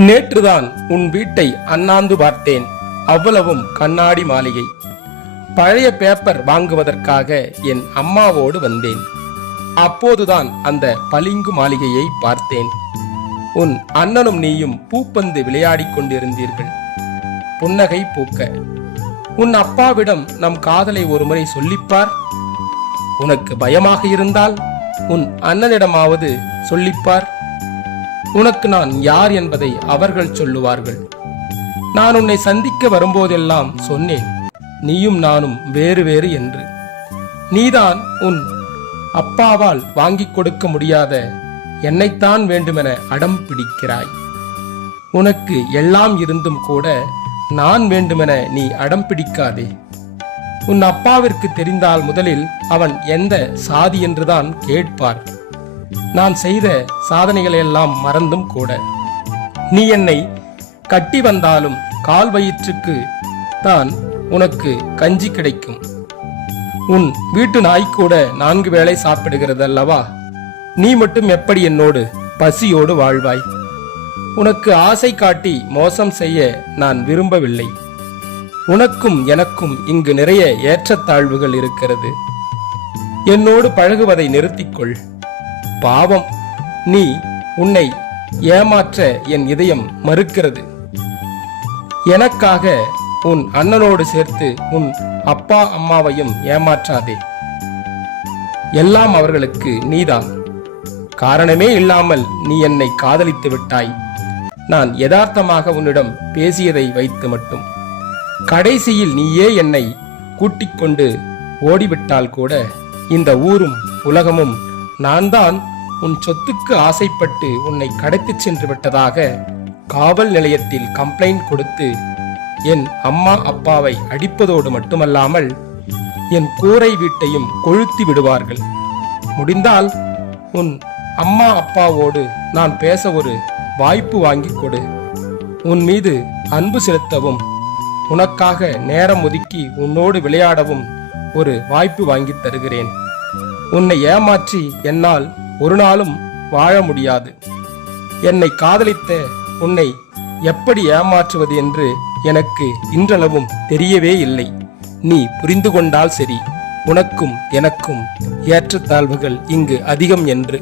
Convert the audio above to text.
நேற்றுதான் உன் வீட்டை அண்ணாந்து பார்த்தேன். அவ்வளவும் கண்ணாடி மாளிகை. பழைய பேப்பர் வாங்குவதற்காக என் அம்மாவோடு வந்தேன். அப்போதுதான் அந்த பளிங்கு மாளிகையை பார்த்தேன். உன் அண்ணனும் நீயும் பூப்பந்து விளையாடிக் கொண்டிருந்தீர்கள். புன்னகை பூக்க உன் அப்பாவிடம் நம் காதலை ஒருமுறை சொல்லிப்பார்? உனக்கு பயமாக இருந்தால் உன் அண்ணனிடமாவது சொல்லிப்பார்? உனக்கு நான் யார் என்பதை அவர்கள் சொல்லுவார்கள். நான் உன்னை சந்திக்க வரும்போதெல்லாம் சொன்னேன். நீயும் நானும் வேறு வேறு என்று. நீதான் உன் அப்பாவால் வாங்கிக் கொடுக்க முடியாத என்னைத்தான் வேண்டுமென அடம் பிடிக்கிறாய். உனக்கு எல்லாம் இருந்தும் கூட நான் வேண்டுமென நீ அடம் பிடிக்காதே. உன் அப்பாவிற்கு தெரிந்தால் முதலில் அவன் எந்த சாதி என்றுதான் கேட்பார். நான் செய்த சாதனைகளை எல்லாம் மறந்தும் கூட. நீ என்னை கட்டி வந்தாலும் கால் வயிற்றுக்கு தான் உனக்கு கஞ்சி கிடைக்கும். உன் வீட்டு நாய் கூட நான்கு வேளை சாப்பிடுகிறது அல்லவா நீ மட்டும் எப்படி என்னோடு பசியோடு வாழ்வாய்? உனக்கு ஆசை காட்டி மோசம் செய்ய நான் விரும்பவில்லை. உனக்கும் எனக்கும் இங்கு நிறைய ஏற்றத்தாழ்வுகள் இருக்கிறது. என்னோடு பழகுவதை நிறுத்திக்கொள். பாவம். நீ உன்னை ஏமாற்ற என் இதயம் மறுக்கிறது. எனக்காக உன் அண்ணனோடு சேர்த்து உன் அப்பா அம்மாவையும் ஏமாற்றாதே. எல்லாம் அவர்களுக்கு நீதான். காரணமே இல்லாமல் நீ என்னை காதலித்து விட்டாய். நான் யதார்த்தமாக உன்னிடம் பேசியதை வைத்து மட்டும். கடைசியில் நீயே என்னை கூட்டிக் கொண்டு ஓடிவிட்டால் கூட இந்த ஊரும் உலகமும் நான் தான் உன் சொத்துக்கு ஆசைப்பட்டு உன்னை கடத்திச் சென்று விட்டதாக காவல் நிலையத்தில் கம்ப்ளைண்ட் கொடுத்து என் அம்மா அப்பாவை அடிப்பதோடு மட்டுமல்லாமல் என் கூரை வீட்டையும் கொழுத்தி விடுவார்கள். முடிந்தால் உன் அம்மா அப்பாவோடு நான் பேச ஒரு வாய்ப்பு வாங்கி கொடு. உன் மீது அன்பு செலுத்தவும் உனக்காக நேரம் ஒதுக்கி உன்னோடு விளையாடவும் ஒரு வாய்ப்பு வாங்கி தருகிறேன். உன்னை ஏமாற்றி என்னால் ஒரு நாளும் வாழ முடியாது. என்னை காதலித்த உன்னை எப்படி ஏமாற்றுவது என்று எனக்கு இன்றளவும் தெரியவே இல்லை. நீ புரிந்து கொண்டால் சரி. உனக்கும் எனக்கும் ஏற்றத்தாழ்வுகள் இங்கு அதிகம் என்று.